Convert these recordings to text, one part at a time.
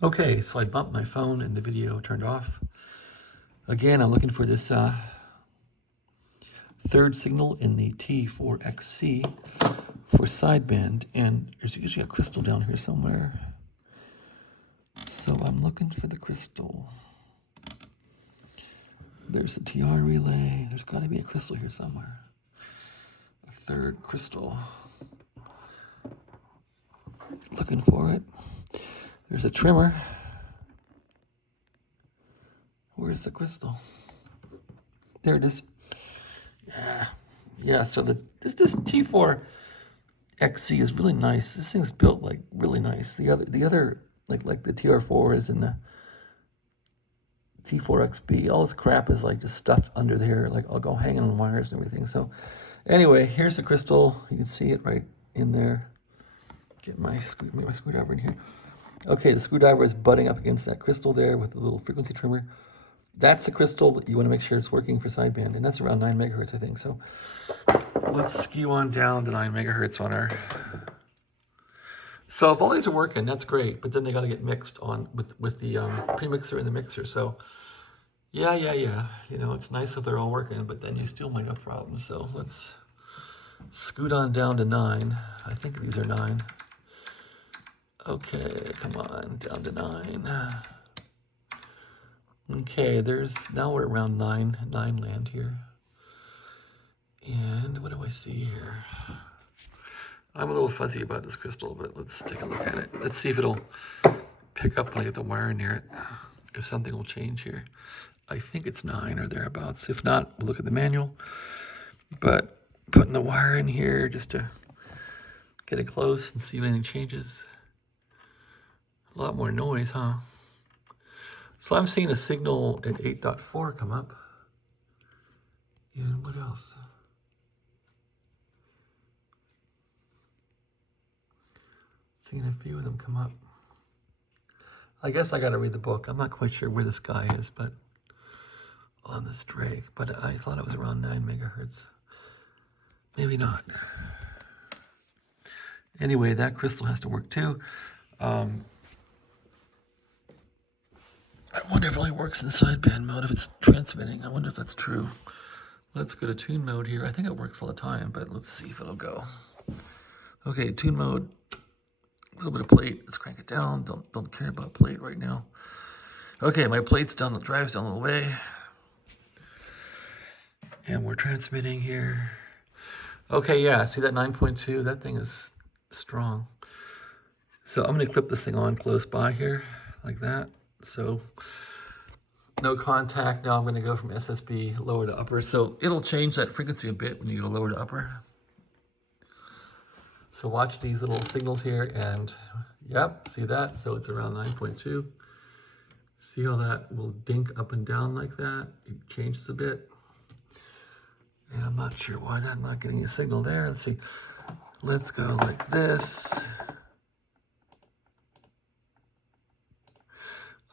Okay, so I bumped my phone and the video turned off. Again, I'm looking for this third signal in the T4XC for sideband, and there's usually a crystal down here somewhere. So I'm looking for the crystal. There's a TR relay. There's got to be a crystal here somewhere. A third crystal. Looking for it. There's a trimmer. Where's the crystal? There it is. Yeah. So this T4XC is really nice. This thing's built like really nice. The other like the TR4s and the T4XB, all this crap is like just stuffed under there, like I'll go hanging on wires and everything. So anyway, here's the crystal. You can see it right in there. Get my screwdriver in here. Okay, the screwdriver is butting up against that crystal there with the little frequency trimmer. That's the crystal that you want to make sure it's working for sideband, and that's around 9 megahertz, I think. So let's skew on down to 9 megahertz on our. So if all these are working, that's great, but then they got to get mixed on with the premixer and the mixer. So yeah. You know, it's nice if they're all working, but then you still might have problems. So let's scoot on down to 9. I think these are 9. Okay, come on, down to 9. Okay, now we're around 9 land here. And what do I see here? I'm a little fuzzy about this crystal, but let's take a look at it. Let's see if it'll pick up when I get the wire near it. If something will change here. I think it's 9 or thereabouts. If not, we'll look at the manual. But putting the wire in here just to get it close and see if anything changes. A lot more noise, huh? So I'm seeing a signal at 8.4 come up. And what else? Seeing a few of them come up. I guess I got to read the book. I'm not quite sure where this guy is, but on this Drake. But I thought it was around 9 megahertz. Maybe not. Anyway, that crystal has to work too. I wonder if it only works in sideband mode, if it's transmitting. I wonder if that's true. Let's go to tune mode here. I think it works all the time, but let's see if it'll go. Okay, tune mode. A little bit of plate. Let's crank it down. Don't care about plate right now. Okay, my plate's down. The drive's down a little way. And we're transmitting here. Okay, yeah, see that 9.2? That thing is strong. So I'm going to clip this thing on close by here, like that. So no contact. Now I'm going to go from SSB lower to upper. So it'll change that frequency a bit when you go lower to upper. So watch these little signals here, and yep, see that? So it's around 9.2. See how that will dink up and down like that? It changes a bit. And I'm not sure why I'm not getting a signal there. Let's see. Let's go like this.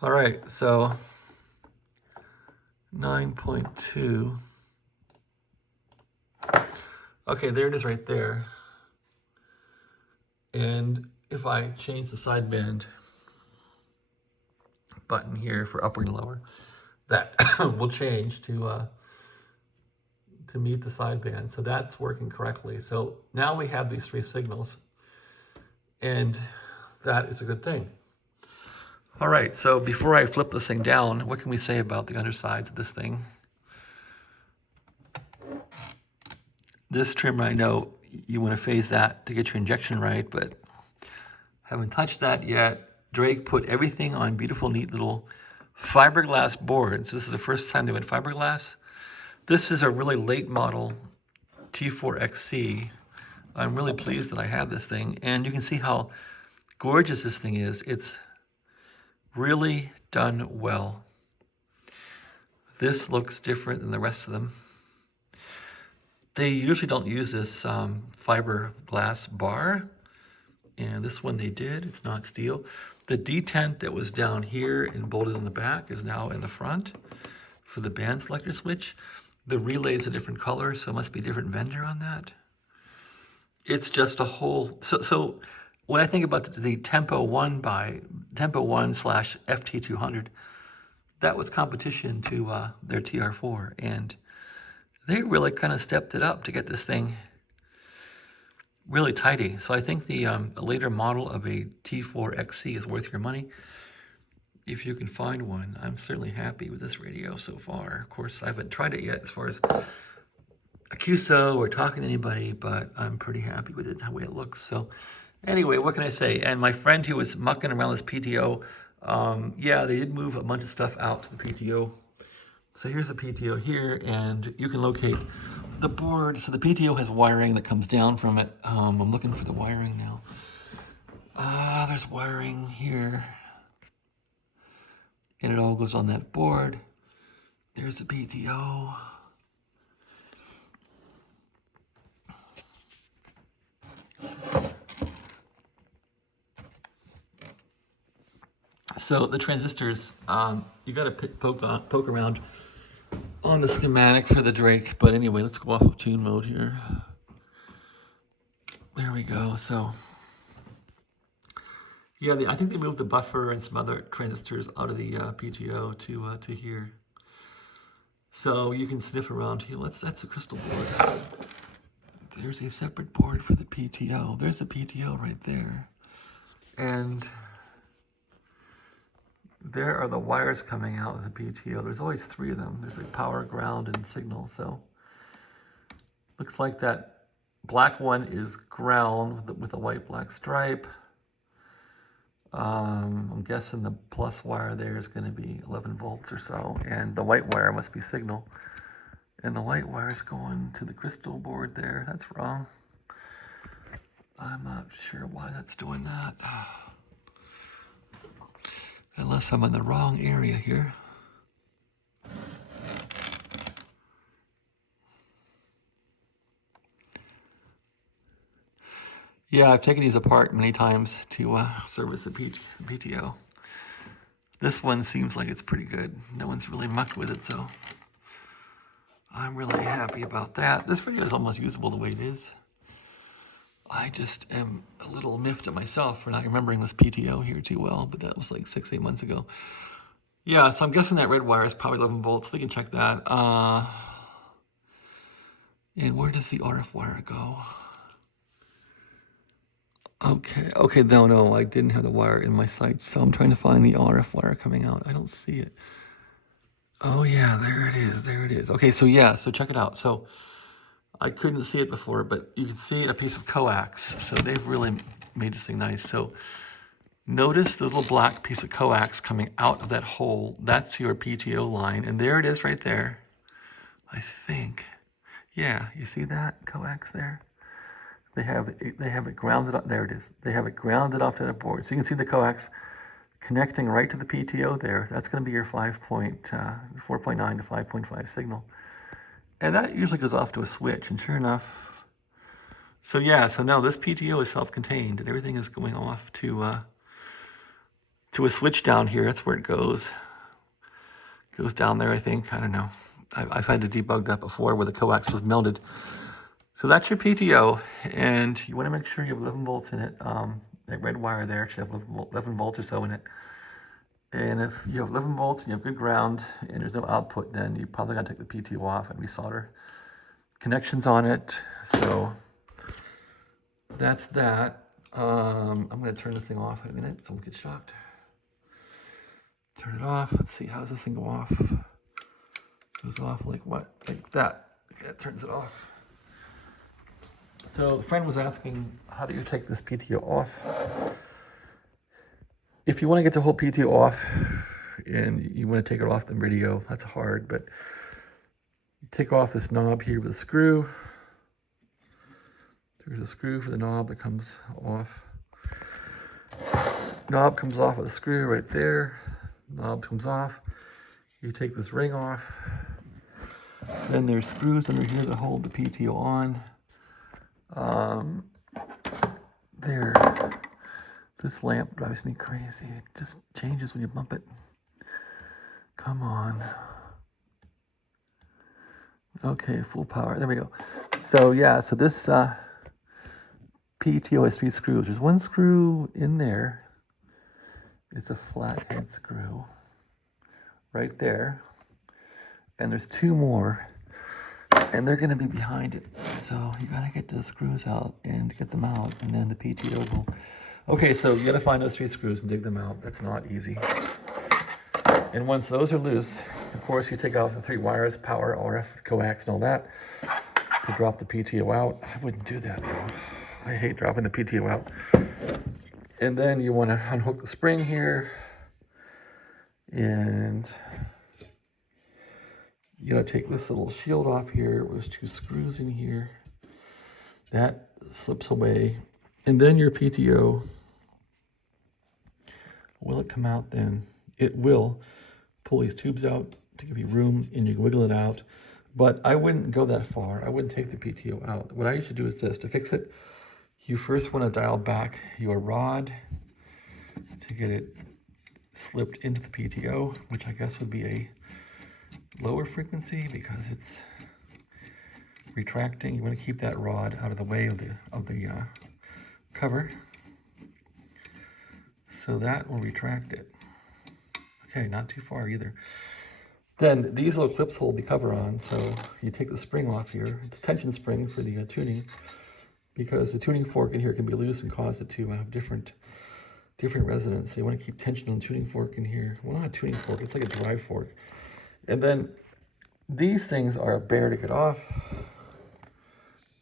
All right, so 9.2. Okay, there it is right there. And if I change the sideband button here for upper and lower, that will change to meet the sideband. So that's working correctly. So now we have these 3 signals, and that is a good thing. All right, so before I flip this thing down, what can we say about the undersides of this thing? This trimmer, I know you want to phase that to get your injection right, but haven't touched that yet. Drake put everything on beautiful, neat little fiberglass boards. This is the first time they went fiberglass. This is a really late model T4XC. I'm really pleased that I have this thing, and you can see how gorgeous this thing is. It's really done well. This looks different than the rest of them. They usually don't use this fiberglass bar, and this one they did. It's not steel. The detent that was down here and bolted in the back is now in the front for the band selector switch. The relay is a different color, so it must be a different vendor on that. It's just a whole, so when I think about the Tempo 1 slash FT200, that was competition to their TR4, and they really kind of stepped it up to get this thing really tidy. So I think the a later model of a T4XC is worth your money if you can find one. I'm certainly happy with this radio so far. Of course, I haven't tried it yet as far as a QSO or talking to anybody, but I'm pretty happy with it, the way it looks. So anyway, what can I say? And my friend who was mucking around this PTO, yeah, they did move a bunch of stuff out to the PTO. So here's the PTO here, and you can locate the board. So the PTO has wiring that comes down from it. I'm looking for the wiring now. There's wiring here. And it all goes on that board. There's the PTO. So the transistors, you got to poke around on the schematic for the Drake. But anyway, let's go off of tune mode here. There we go. So yeah, I think they moved the buffer and some other transistors out of the PTO to here. So you can sniff around here. That's a crystal board. There's a separate board for the PTO. There's a PTO right there. And there are the wires coming out of the PTO. There's always 3 of them. There's like power, ground, and signal. So looks like that black one is ground with a white-black stripe. I'm guessing the plus wire there is going to be 11 volts or so, and the white wire must be signal. And the white wire is going to the crystal board there. That's wrong. I'm not sure why that's doing that. Unless I'm in the wrong area here. Yeah, I've taken these apart many times to service the PTO. This one seems like it's pretty good. No one's really mucked with it, so I'm really happy about that. This video is almost usable the way it is. I just am a little miffed at myself for not remembering this PTO here too well, but that was like 6-8 months ago. Yeah, so I'm guessing that red wire is probably 11 volts. We can check that. And where does the RF wire go? Okay, no, I didn't have the wire in my sights, so I'm trying to find the RF wire coming out. I don't see it. Oh yeah, there it is. Okay, so yeah, so check it out. So I couldn't see it before, but you can see a piece of coax. So they've really made this thing nice. So notice the little black piece of coax coming out of that hole. That's your PTO line, and there it is right there, I think. Yeah, you see that coax there? They have it grounded up. There it is. They have it grounded off to the board. So you can see the coax connecting right to the PTO there. That's going to be your 4.9 to 5.5 signal. And that usually goes off to a switch, and sure enough. So yeah, so no, this PTO is self-contained, and everything is going off to a switch down here. That's where it goes. It goes down there, I think. I don't know. I've had to debug that before where the coax is melted. So that's your PTO, and you want to make sure you have 11 volts in it. That red wire there should have 11 volts or so in it. And if you have 11 volts and you have good ground and there's no output, then you probably got to take the PTO off and resolder connections on it. So that's that. I'm going to turn this thing off in a minute so I won't get shocked. Turn it off. Let's see, how does this thing go off? It goes off like what? Like that. Okay, that turns it off. So a friend was asking, how do you take this PTO off? If you want to get the whole PTO off and you want to take it off the radio, that's hard, but you take off this knob here with a screw. There's a screw for the knob that comes off. Knob comes off with a screw right there. Knob comes off. You take this ring off. Then there's screws under here that hold the PTO on. There. This lamp drives me crazy. It just changes when you bump it. Come on. Okay, full power. There we go. So yeah, so this PTO has 3 screws. There's 1 screw in there. It's a flathead screw right there. And there's 2 more. And they're going to be behind it. So you got to get the screws out and get them out. And then the PTO will... Okay, so you got to find those 3 screws and dig them out. That's not easy. And once those are loose, of course, you take out the 3 wires, power, RF, coax, and all that to drop the PTO out. I wouldn't do that, though. I hate dropping the PTO out. And then you want to unhook the spring here. And you got to take this little shield off here. There's 2 screws in here. That slips away. And then your PTO, will it come out then? It will. Pull these tubes out to give you room and you can wiggle it out. But I wouldn't go that far. I wouldn't take the PTO out. What I usually do is this. To fix it, you first want to dial back your rod to get it slipped into the PTO, which I guess would be a lower frequency because it's retracting. You want to keep that rod out of the way of the cover. So that will retract it. Okay, not too far either. Then these little clips hold the cover on, so you take the spring off here. It's a tension spring for the tuning, because the tuning fork in here can be loose and cause it to have different resonance. So you want to keep tension on the tuning fork in here. Well, not a tuning fork, it's like a drive fork. And then these things are bare to get off,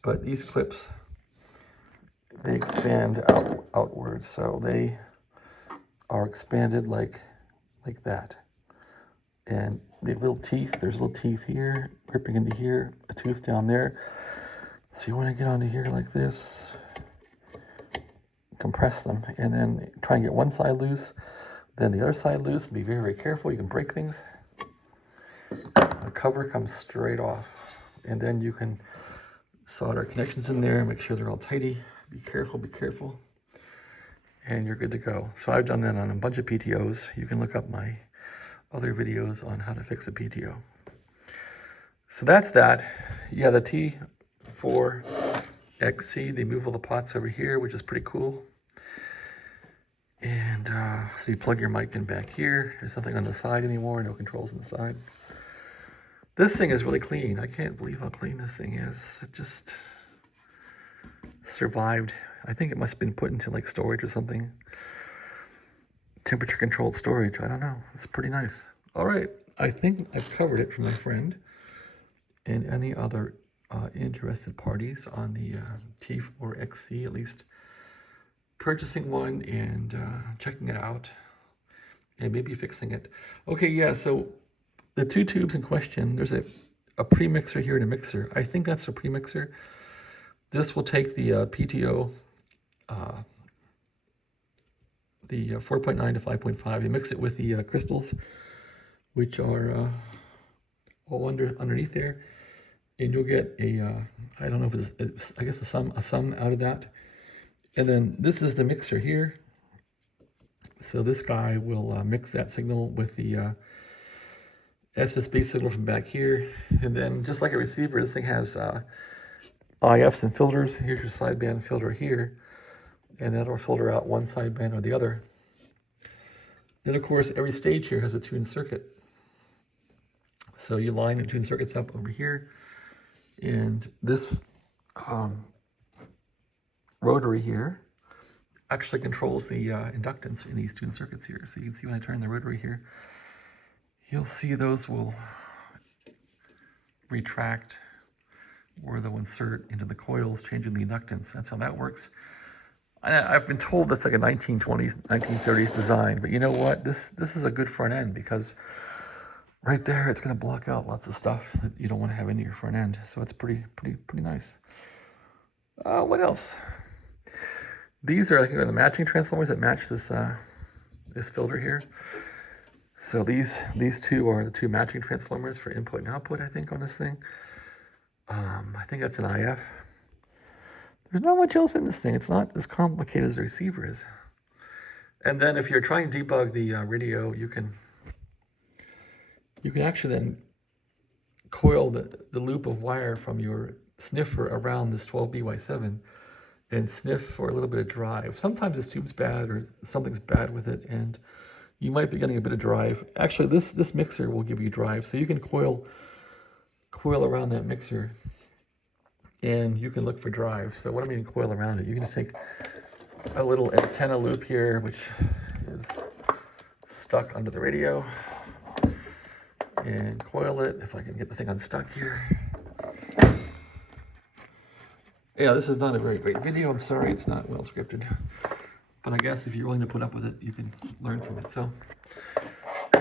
but these clips, they expand outwards, so they are expanded like that. And they have little teeth. There's little teeth here, gripping into here, a tooth down there. So you want to get onto here like this, compress them, and then try and get one side loose, then the other side loose, and be very, very careful. You can break things. The cover comes straight off, and then you can solder connections in there, make sure they're all tidy. Be careful, and you're good to go. So I've done that on a bunch of PTOs. You can look up my other videos on how to fix a PTO. So that's that. Yeah, the T4XC, they move all the pots over here, which is pretty cool. And so you plug your mic in back here. There's nothing on the side anymore, no controls on the side. This thing is really clean. I can't believe how clean this thing is. It just survived. I think it must have been put into like storage or something. Temperature controlled storage. I don't know. It's pretty nice. All right. I think I've covered it for my friend and any other interested parties on the T4XC, at least purchasing one and checking it out and maybe fixing it. Okay, yeah, so the 2 tubes in question, there's a premixer here and a mixer. I think that's a premixer. This will take the PTO, the 4.9 to 5.5, you mix it with the crystals, which are all underneath there, and you'll get a, I don't know if it's I guess a sum out of that. And then this is the mixer here. So this guy will mix that signal with the SSB signal from back here. And then just like a receiver, this thing has IFs and filters. Here's your sideband filter here. And that'll filter out one sideband or the other. Then of course, every stage here has a tuned circuit. So you line the tuned circuits up over here. And this rotary here actually controls the inductance in these tuned circuits here. So you can see when I turn the rotary here, you'll see those will retract or they'll insert into the coils, changing the inductance. That's how that works. I've been told that's like a 1920s, 1930s design, but you know what? This is a good front end because right there, it's going to block out lots of stuff that you don't want to have in your front end. So it's pretty nice. What else? These are, I think, the matching transformers that match this this filter here. So these 2 are the 2 matching transformers for input and output, I think, on this thing. I think that's an IF. There's not much else in this thing. It's not as complicated as the receiver is. And then if you're trying to debug the radio, you can actually then coil the loop of wire from your sniffer around this 12BY7 and sniff for a little bit of drive. Sometimes this tube's bad or something's bad with it, and you might be getting a bit of drive. Actually, this mixer will give you drive, so you can coil around that mixer, and you can look for drive. So what I mean coil around it, you can just take a little antenna loop here, which is stuck under the radio, and coil it, if I can get the thing unstuck here. Yeah, this is not a very great video. I'm sorry, it's not well scripted. But I guess if you're willing to put up with it, you can learn from it. So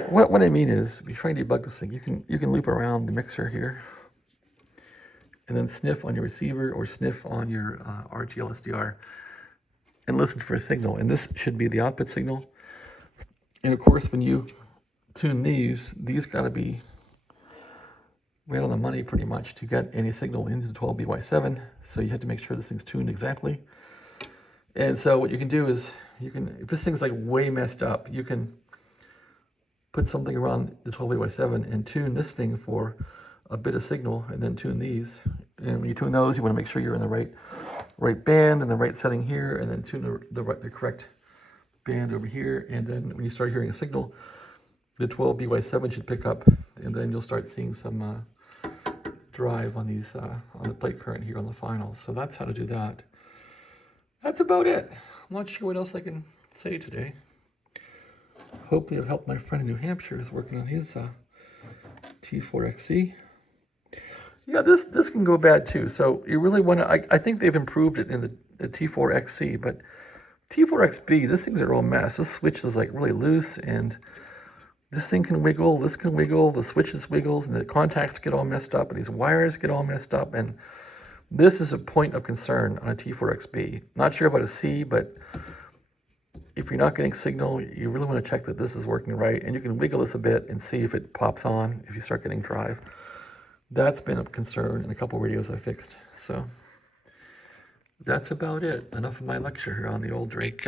what I mean is, if you're trying to debug this thing, you can loop around the mixer here, and then sniff on your receiver or sniff on your RTL SDR and listen for a signal. And this should be the output signal. And of course, when you tune these got to be right on the money pretty much to get any signal into the 12BY7. So you have to make sure this thing's tuned exactly. And so what you can do is, if this thing's like way messed up, you can put something around the 12BY7 and tune this thing for a bit of signal, and then tune these. And when you tune those, you want to make sure you're in the right band and the right setting here, and then tune the correct band over here. And then when you start hearing a signal, the 12BY7 should pick up, and then you'll start seeing some drive on these on the plate current here on the finals. So that's how to do that. That's about it. I'm not sure what else I can say today. Hopefully I've helped my friend in New Hampshire who's working on his T4XC. Yeah, this can go bad too. So you really want to, I think they've improved it in the T4XC, but T4XB, this thing's a real mess. This switch is like really loose, and this thing can wiggle, this can wiggle, the switches wiggles, and the contacts get all messed up, and these wires get all messed up, and this is a point of concern on a T4XB. Not sure about a C, but if you're not getting signal, you really want to check that this is working right, and you can wiggle this a bit and see if it pops on, if you start getting drive. That's been a concern in a couple radios I fixed. So that's about it. Enough of my lecture here on the old Drake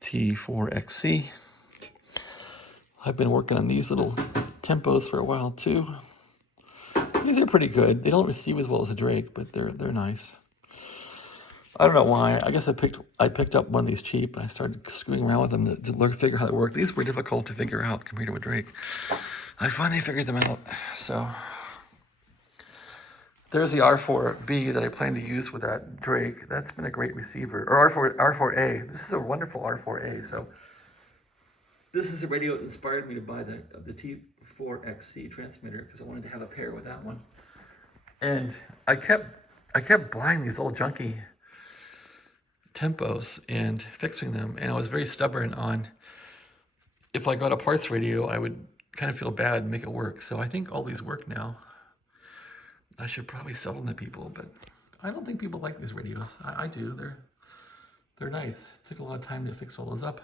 T4XC. I've been working on these little tempos for a while too. These are pretty good. They don't receive as well as a Drake, but they're nice. I don't know why. I guess I picked up one of these cheap, and I started screwing around with them to figure out how it worked. These were difficult to figure out compared to a Drake. I finally figured them out. So there's the R4B that I plan to use with that Drake. That's been a great receiver. Or R4A. This is a wonderful R4A. So this is the radio that inspired me to buy the T4XC transmitter, because I wanted to have a pair with that one. And I kept buying these old junky tempos and fixing them, and I was very stubborn on, if I got a parts radio, I would kind of feel bad and make it work. So I think all these work now. I should probably sell them to people, but I don't think people like these radios. I do. They're nice. It took a lot of time to fix all those up.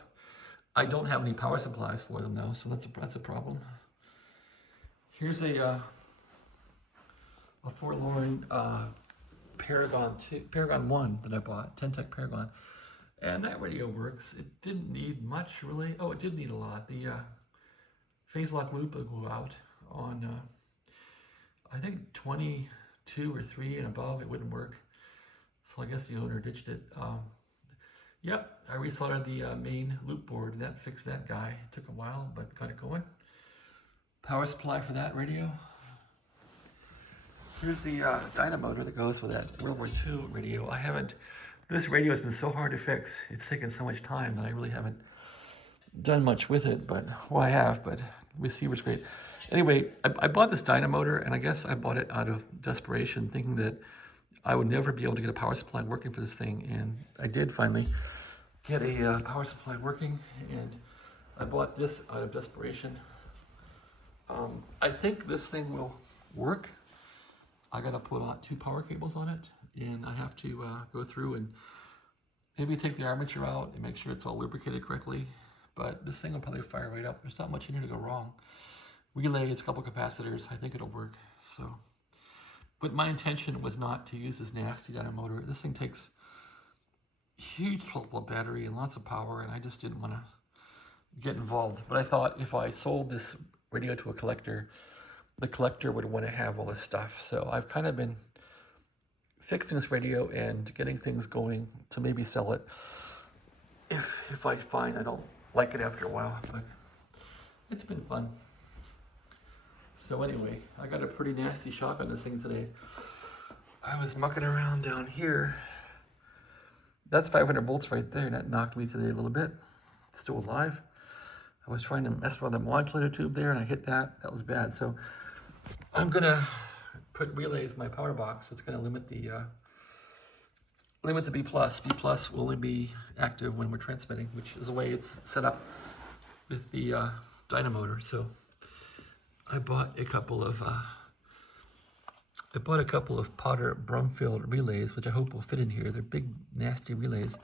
I don't have any power supplies for them though, so that's a problem. Here's a forlorn Paragon 1 that I bought, Ten-Tech Paragon, and that radio works. It didn't need much really. Oh, it did need a lot. The phase lock loop will go out on I think 22 or 3 and above. It wouldn't work, so I guess the owner ditched it. Yep, I resoldered the main loop board, and that fixed that guy. It took a while, but got it going. Power supply for that radio. Here's the dynamotor that goes with that World War II radio. This radio has been so hard to fix. It's taken so much time that I really haven't done much with it, but, well, I have, but the receiver's great. Anyway, I bought this dynamotor, and I guess I bought it out of desperation, thinking that I would never be able to get a power supply working for this thing, and I did finally get a power supply working, and I bought this out of desperation. I think this thing will work. I gotta put on 2 power cables on it, and I have to go through and maybe take the armature out and make sure it's all lubricated correctly, but this thing will probably fire right up. There's not much in here to go wrong. Relays, a couple capacitors, I think it'll work, so. But my intention was not to use this nasty dynamotor. This thing takes huge 12-volt battery and lots of power, and I just didn't want to get involved. But I thought if I sold this radio to a collector, the collector would want to have all this stuff. So I've kind of been fixing this radio and getting things going to maybe sell it if I find I don't like it after a while, but it's been fun. So anyway, I got a pretty nasty shock on this thing today. I was mucking around down here. That's 500 volts right there. That knocked me today a little bit. It's still alive. I was trying to mess with the modulator tube there and I hit that. That was bad. So I'm gonna put relays in my power box. It's gonna limit the B+. B+ will only be active when we're transmitting, which is the way it's set up with the dynamotor. So I bought a couple of Potter Brumfield relays, which I hope will fit in here. They're big, nasty relays.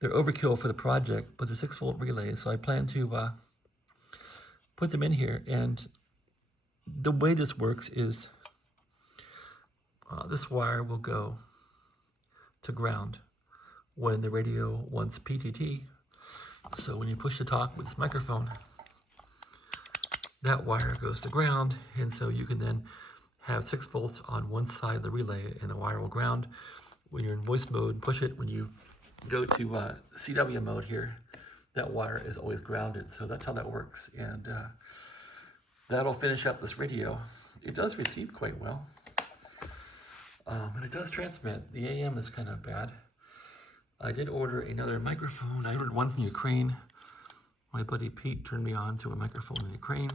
They're overkill for the project, but they're 6-volt relays. So I plan to put them in here. And the way this works is this wire will go to ground when the radio wants PTT. So when you push the talk with this microphone, that wire goes to ground, and so you can then have 6 volts on one side of the relay and the wire will ground. When you're in voice mode, push it. When you go to CW mode here, that wire is always grounded. So that's how that works, and that'll finish up this radio. It does receive quite well, and it does transmit. The AM is kind of bad. I did order another microphone. I ordered one from Ukraine. My buddy Pete turned me on to a microphone in Ukraine,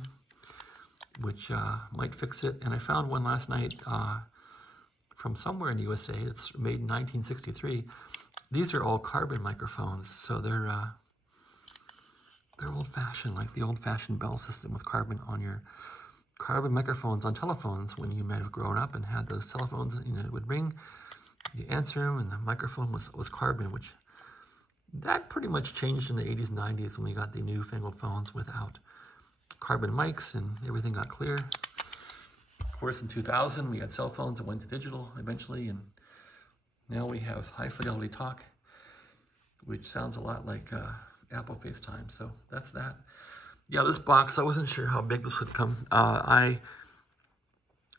which might fix it. And I found one last night from somewhere in the USA. It's made in 1963. These are all carbon microphones, so they're old-fashioned, like the old-fashioned Bell system with carbon on your carbon microphones on telephones. When you might have grown up and had those telephones, you know, it would ring, you answer them, and the microphone was carbon, which that pretty much changed in the 80s and 90s when we got the newfangled phones without carbon mics and everything got clear. Of course, in 2000, we had cell phones that went to digital eventually, and now we have high fidelity talk, which sounds a lot like Apple FaceTime. So that's that. Yeah, this box, I wasn't sure how big this would come. I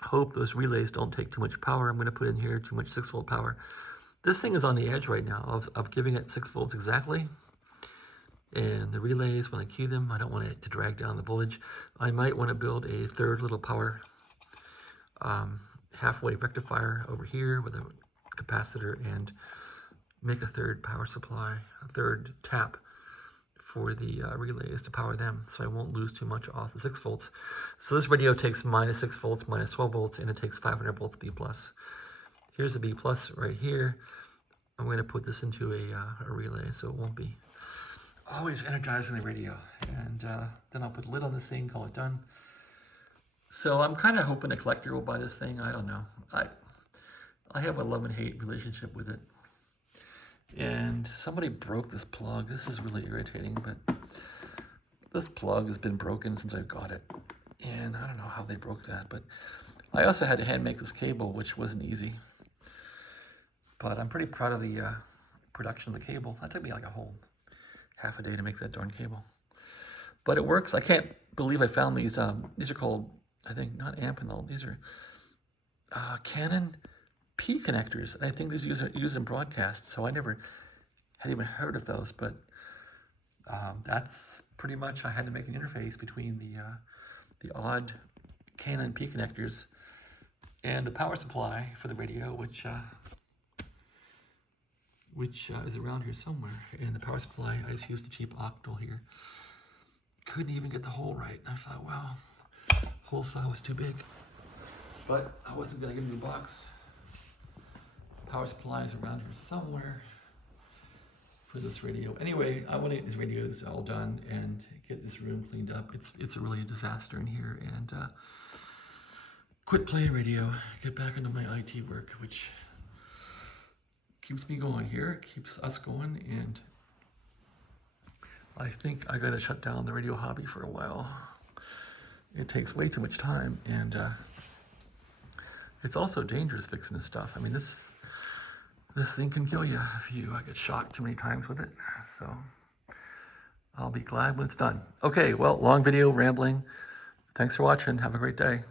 hope those relays don't take too much power. I'm going to put in here too much 6-volt power. This thing is on the edge right now of giving it 6 volts exactly. And the relays, when I key them, I don't want it to drag down the voltage. I might want to build a third little power halfway rectifier over here with a capacitor and make a third power supply, a third tap for the relays to power them, so I won't lose too much off the 6 volts. So this radio takes minus 6 volts, minus 12 volts, and it takes 500 volts B+. Here's a B+ right here. I'm going to put this into a relay, so it won't be always energizing the radio. And then I'll put a lid on this thing, call it done. So I'm kind of hoping a collector will buy this thing. I don't know. I have a love and hate relationship with it. And somebody broke this plug. This is really irritating, but this plug has been broken since I got it. And I don't know how they broke that, but I also had to hand make this cable, which wasn't easy. But I'm pretty proud of the production of the cable. That took me like a whole half a day to make that darn cable. But it works. I can't believe I found these. These are called, I think, not Amphenol. These are Canon P connectors. I think these are used in broadcast, so I never had even heard of those. But that's pretty much, I had to make an interface between the odd Canon P connectors and the power supply for the radio, which is around here somewhere. And the power supply, I just used a cheap octal here. Couldn't even get the hole right. And I thought, wow, hole saw was too big. But I wasn't gonna get a new box. Power supply is around here somewhere for this radio. Anyway, I want to get these radios all done and get this room cleaned up. It's really a disaster in here, and quit playing radio, get back into my IT work, which keeps me going here, keeps us going, and I think I gotta shut down the radio hobby for a while. It takes way too much time, and it's also dangerous fixing this stuff. I mean, this thing can kill you if you get shocked too many times with it. So I'll be glad when it's done. Okay, well, long video, rambling. Thanks for watching. Have a great day.